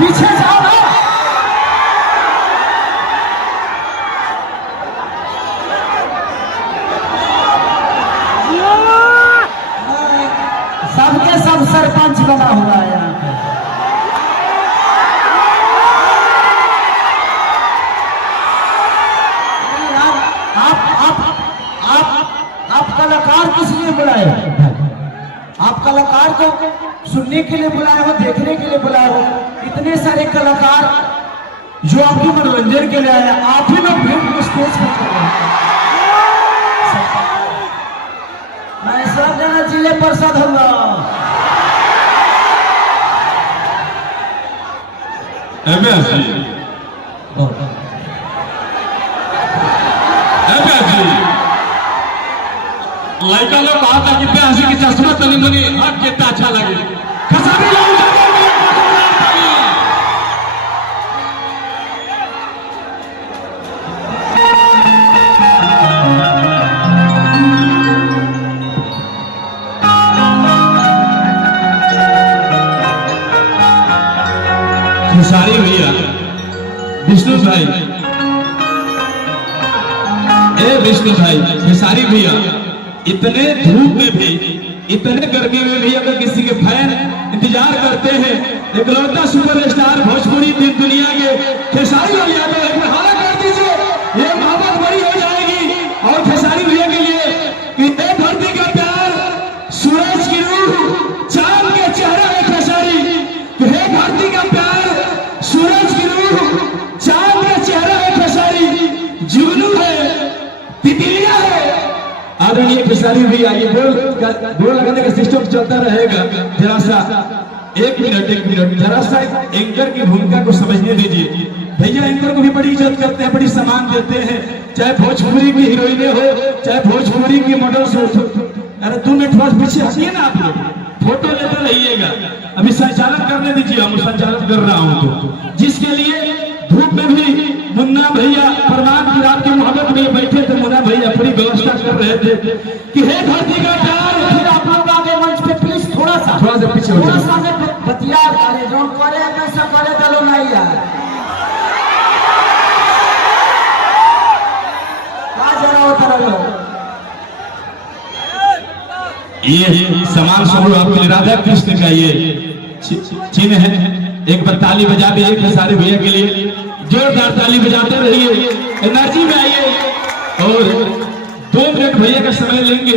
पीछे जाओ ना। सबके सब सरपंच बना हुआ है यहाँ पे। आप कलाकार किस लिए बुलाए हो? आप कलाकार को सुनने के लिए बुलाए हो, देखने के लिए बुलाए हो? इतने सारे कलाकार जो आपके मनोरंजन के लिए आए हैं, आप ही लोग भीड़ स्टेज पर कर रहे हैं। मैं सब जना जिले पार्षद हूँ। लड़का लोग कहा था कि प्यासी की चश्मा तनी मनी हट कितना अच्छा लगे। खसारी लोग खसारी भैया, विष्णु भाई, विष्णु भाई, खसारी भैया, इतने धूप में भी, इतने गर्मी में भी अगर किसी के फैन इंतजार करते हैं, इकलौता सुपरस्टार भोजपुरी दिन दुनिया के खेसारी लाल यादव, एक हाला कर दीजिए, ये मोहब्बत बड़ी हो जाएगी। और खेसारी भैया के लिए कि धरती का प्यार, सूरज की रूह, चांद के चेहरा है खेसारी। हे धरती का प्यार, सूरज की रूह, चांद का चेहरा है खेसारी। जुगनू है, तितलियां है। आदरणीय खेसारी भी आइए, बोल लगाने का सिस्टम चलता रहेगा। जरा सा एक मिनट जरा सा एंकर की भूमिका को समझने दीजिए। भैया एंकर को भी बड़ी इज्जत करते हैं, बड़ी सम्मान देते हैं, चाहे भोजपुरी की हीरोइने हो, चाहे भोजपुरी की मॉडल्स हो। अरे 2 मिनट बाद पीछे हटिए ना, आप लोग फोटो लेते रहिएगा। अभी संचालन करने दीजिए, हम संचालन कर रहा हूँ तो, जिसके लिए धूप में भी मुन्ना भैया परमान की रात की मोहब्बत में बैठे थे। मुन्ना भैया पूरी व्यवस्था कर रहे थे कि हे धरती का प्यार। फिर आप लोग आगे मंच पे प्लीज थोड़ा सा पीछे हो जाए। बतिया करे जो करे कैसा करे चलो नहीं यार। जरा उतर लो। ये समान स्वरूप आपके राधा कृष्ण का ये चिन्ह है। एक बार ताली बजा दीजिए खेसारी भैया के लिए, जोरदार ताली बजाते रहिए, एनर्जी में आइए। और 2 मिनट भैया का समय लेंगे।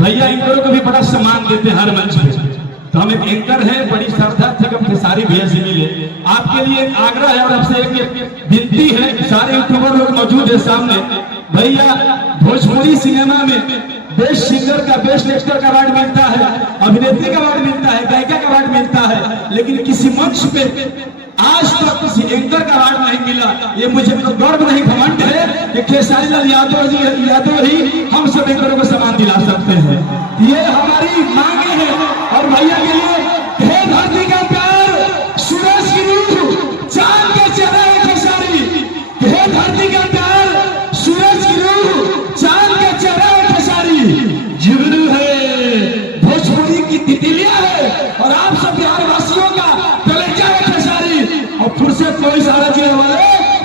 भैया एंकरों को भी बड़ा सम्मान देते हैं हर मंच पे, तो हम एक एंकर है, बड़ी श्रद्धा थी कि खेसारी भैया से मिले। आपके लिए एक आग्रह है और आपसे एक विनती है, सारे यूट्यूबर लोग मौजूद है सामने। भैया भोजपुरी सिनेमा में बेस्ट सिंगर का, बेस्ट एक्टर का अवार्ड मिलता है, अभिनेत्री का अवार्ड मिलता है, गायिका का अवार्ड मिलता है, लेकिन किसी मंच पे आज तक किसी एंकर का अवार्ड नहीं मिला। ये मुझे तो गर्व नहीं, घमंड है कि खेसारी लाल यादव ही हम सब एंकरों को सम्मान दिला सकते हैं। ये हमारी मांगे हैं। और भैया के लिए हे धरती का प्यार, सूरज की रूह, चांद के चेहरा है खेसारी। हे धरती का प्यार, सूरज की रूह, चांद के चेहरा है खेसारी। जुगनू है, भोजपुरी की तितलियां है, और आप सब बिहार वासियों का कलेजा है खेसारी। और फुर्सत कोई सारा जीने वाले,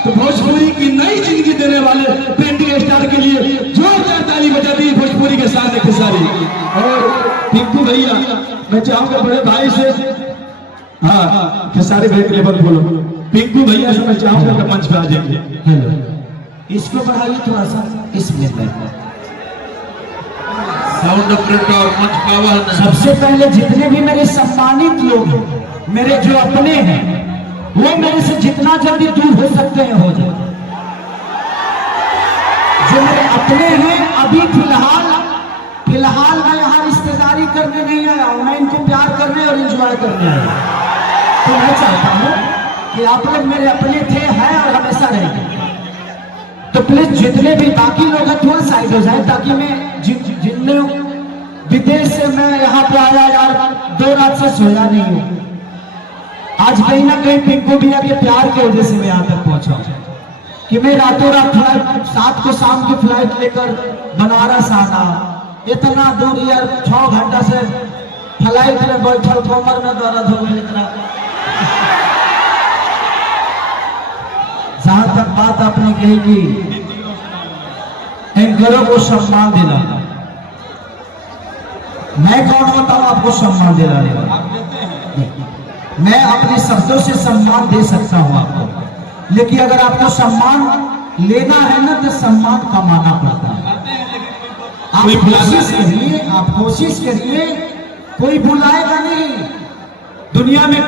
तो भोजपुरी की नई जिंदगी देने वाले ट्रेंडिंग स्टार के लिए जोरदार ताली बजा दी भोजपुरी के साथ खेसारी। और पिंकू भैया, मैं चाहूंगा बड़े भाई से, हाँ खेसारी भैया के लिए बोलो। पिंकू भैया से मैं चाहूंगा कि मंच पे आ जाएंगे। हेलो, इसको बढ़ाइए थोड़ा सा, इसमें साउंड ऑपरेटर मंच पे आवा है। सबसे पहले जितने भी मेरे सम्मानित लोग हैं, मेरे जो अपने हैं, वो मेरे से जितना जल्दी दूर हो सकते हैं हो जाए। जो मेरे अपने हैं, अभी फिलहाल मैं यहाँ रिश्तेदारी करने नहीं आया हूँ, मैं इनको प्यार करने और एंजॉय करने आया हूँ। तो मैं चाहता हूँ कि आप लोग मेरे अपने थे, हैं और हमेशा रहेंगे। तो प्लीज जितने भी बाकी लोग हैं थोड़ा साइड हो जाए, ताकि मैं जितने विदेश से मैं यहाँ पे आया यार, 2 रात से सोया नहीं हूँ। आज कहीं ना कहीं पिंकू भैया के प्यार की वजह से मैं यहाँ तक पहुंचा कि मैं रातों रात फ्लाइट 7 को शाम की फ्लाइट लेकर बनारस आना, इतना दूर यार, 6 घंटा से फ्लाइट में बैठल, कमर में दर्द हो गई इतना। जहां तक बात आपने कही कि एंकरों को सम्मान दिलाना, मैं कौन होता हूं आपको सम्मान दिलाने वाला? मैं अपने शब्दों से सम्मान दे सकता हूं आपको, लेकिन अगर आपको सम्मान लेना है ना तो सम्मान कमाना पड़ता है। आप कोशिश करिए, आप कोशिश करिए, कोई बुलाएगा नहीं। दुनिया में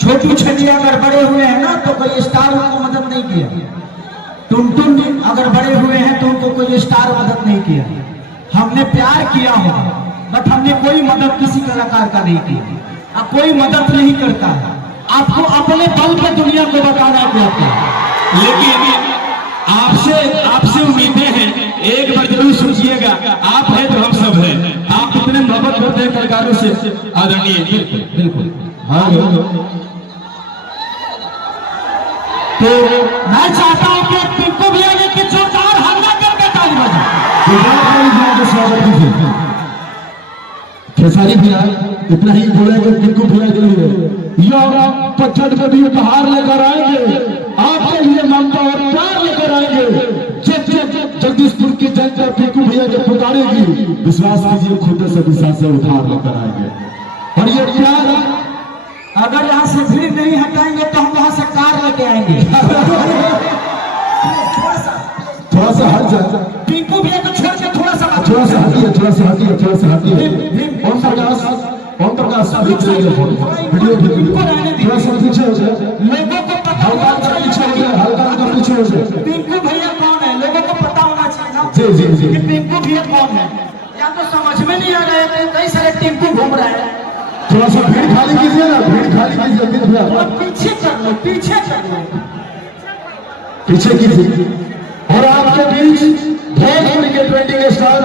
छोटू छटिया अगर बड़े हुए हैं ना तो कोई स्टार उनको मदद नहीं किया। टुनटुन अगर बड़े हुए हैं तो उनको कोई स्टार मदद नहीं किया। हमने प्यार किया होगा बट हमने कोई मदद किसी कलाकार का नहीं किया। अब कोई मदद नहीं करता है, आपको अपने बल पे दुनिया को बताना है क्या क्या। लेकिन आपसे उम्मीदें हैं, एक बार जरूर सोचिएगा, आप हैं तो हम सब हैं। आप कितने मोहब्बत करते हैं कलाकारों से, आदरणीय। बिल्कुल हाँ, तो मैं चाहता हूं कि पिंकू भैया जी की जोरदार हल्ला करके ताली बजाएं। स्वागत कीजिए। खेसारी भैया इतना ही बोलेंगे पिंकू भैया के लिए, यह पचहत्तर को भी उपहार लेकर आएंगे, आपके लिए ममता और प्यार लेकर आएंगे। जगदीशपुर की जनता पिंकू भैया के पुकारेगी, विश्वास कीजिए खुद से विश्वास से उपहार लेकर आएंगे। और ये प्यार अगर यहाँ से भीड़ नहीं हटाएंगे तो हम वहां से कार लेके आएंगे। थोड़ा सा हट जाए, पिंकू भैया को छोड़ के थोड़ा सा थोड़ा सा हटिए, थोड़ा सा हटिए, थोड़ा सा हटिए। ओम प्रकाश वीडियो थोड़ा सा पीछे हो जाए, लोगों को पता हल्का सा पीछे हो जाए, हल्का सा पीछे हो जाए। पिंकू भैया कौन है लोगों को पता होना चाहिए ना। जी जी जी। कि पिंकू भैया कौन है, या तो समझ में नहीं आ रहा है कि कई सारे टिंकू घूम रहा है। थोड़ा सा भीड़ खाली कीजिए ना, भीड़ खाली कीजिए, और पीछे कर लो, पीछे कर लो, पीछे कीजिए। और आपके बीच भोजपुरी के ट्रेंडिंग स्टार